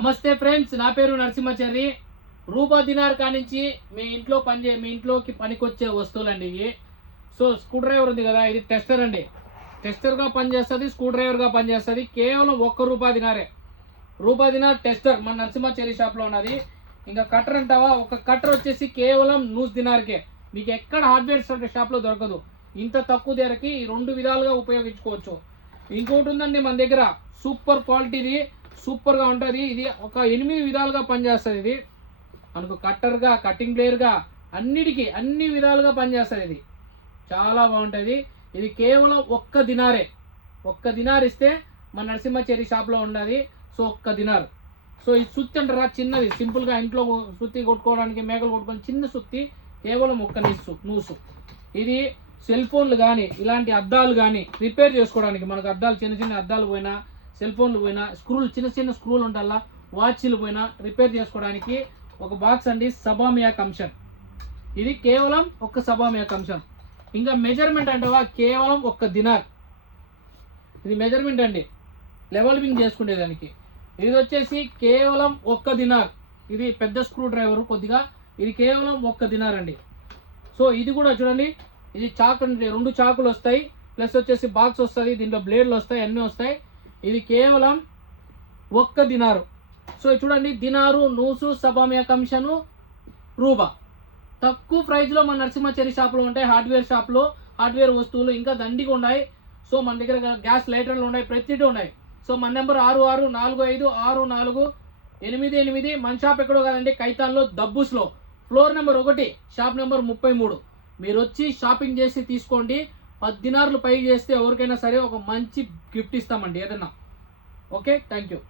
నమస్తే ఫ్రెండ్స్, నా పేరు నరసింహచారి. రూపా దినార్ కానించి మీ ఇంట్లోకి పనికొచ్చే వస్తువులండి ఇవి. సో స్క్రూ డ్రైవర్ ఉంది కదా, ఇది టెస్టర్ అండి. టెస్టర్గా పనిచేస్తుంది, స్క్రూ డ్రైవర్గా పనిచేస్తుంది. కేవలం రూపా దినారే. రూపా దినార్ టెస్టర్ మన నరసింహచారి షాప్లో ఉన్నది. ఇంకా కట్టర్ అంటావా, ఒక కట్టర్ వచ్చేసి కేవలం 100 దినార్కే. మీకు ఎక్కడ హార్డ్వేర్ షాప్లో దొరకదు. ఇంత తక్కువ ధరకి ఈ 2 విధాలుగా ఉపయోగించుకోవచ్చు. ఇంకోటి ఉందండి మన దగ్గర, సూపర్ క్వాలిటీది, సూపర్గా ఉంటుంది. ఇది ఒక 8 విధాలుగా పనిచేస్తుంది. ఇది మనకు కట్టర్గా, కటింగ్ ప్లేయర్గా, అన్ని విధాలుగా పనిచేస్తుంది. ఇది చాలా బాగుంటుంది. ఇది కేవలం 1 దినారే. 1 దినార్ ఇస్తే మన నరసింహచారి షాప్లో ఉన్నది. So 1 dinar. సో ఈ సుత్తి అంటారా, చిన్నది, సింపుల్గా ఇంట్లో సుత్తి కొట్టుకోవడానికి, మేకలు కొట్టుకోవడానికి చిన్న సుత్తి, కేవలం 1 నూసు. ఇది సెల్ ఫోన్లు కానీ, ఇలాంటి అద్దాలు కానీ రిపేర్ చేసుకోవడానికి, మనకు అద్దాలు చిన్న అద్దాలు పోయినా, సెల్ ఫోన్లు పోయినా, స్క్రూలు చిన్న స్క్రూలు ఉండాలా, వాచ్లు పోయినా రిపేర్ చేసుకోవడానికి ఒక బాక్స్ అండి. సబామియా కంషన్. ఇది కేవలం 1 సబామియా కంషన్. ఇంకా మెజర్మెంట్ అంటావా, కేవలం 1 దినార్. ఇది మెజర్మెంట్ అండి, లెవెలింగ్ చేసుకునేదానికి. ఇది వచ్చేసి కేవలం 1 దినార్. ఇది పెద్ద స్క్రూ డ్రైవర్ కొద్దిగా, ఇది కేవలం 1 దినార్ అండి. సో ఇది కూడా చూడండి, ఇది చాక్ అండి, 2 చాకులు వస్తాయి, ప్లస్ వచ్చేసి బాక్స్ వస్తుంది, దీంట్లో బ్లేడ్లు వస్తాయి, అన్నీ వస్తాయి. ఇది కేవలం 1 దినారు. సో చూడండి, దినారు, నూసు, సబామియా కమిషను, రూబా. తక్కువ ప్రైస్లో మన నరసింహచారి షాప్లో ఉంటాయి. హార్డ్వేర్ వస్తువులు ఇంకా దండిగా ఉన్నాయి. సో మన దగ్గర గ్యాస్ లైటర్లు ఉన్నాయి, ప్రతిదీ ఉన్నాయి. సో మన నెంబర్ 66456488. మన షాప్ ఎక్కడో కాదండి, కైతాన్లో, దబ్బుస్లో, ఫ్లోర్ నెంబర్ 1, షాప్ నెంబర్ 33. మీరు వచ్చి షాపింగ్ చేసి తీసుకోండి. 10 దినార్లు పై చేస్తే ఎవరికైనా సరే ఒక మంచి గిఫ్ట్ ఇస్తామండి ఏదన్నా. Okay, thank you.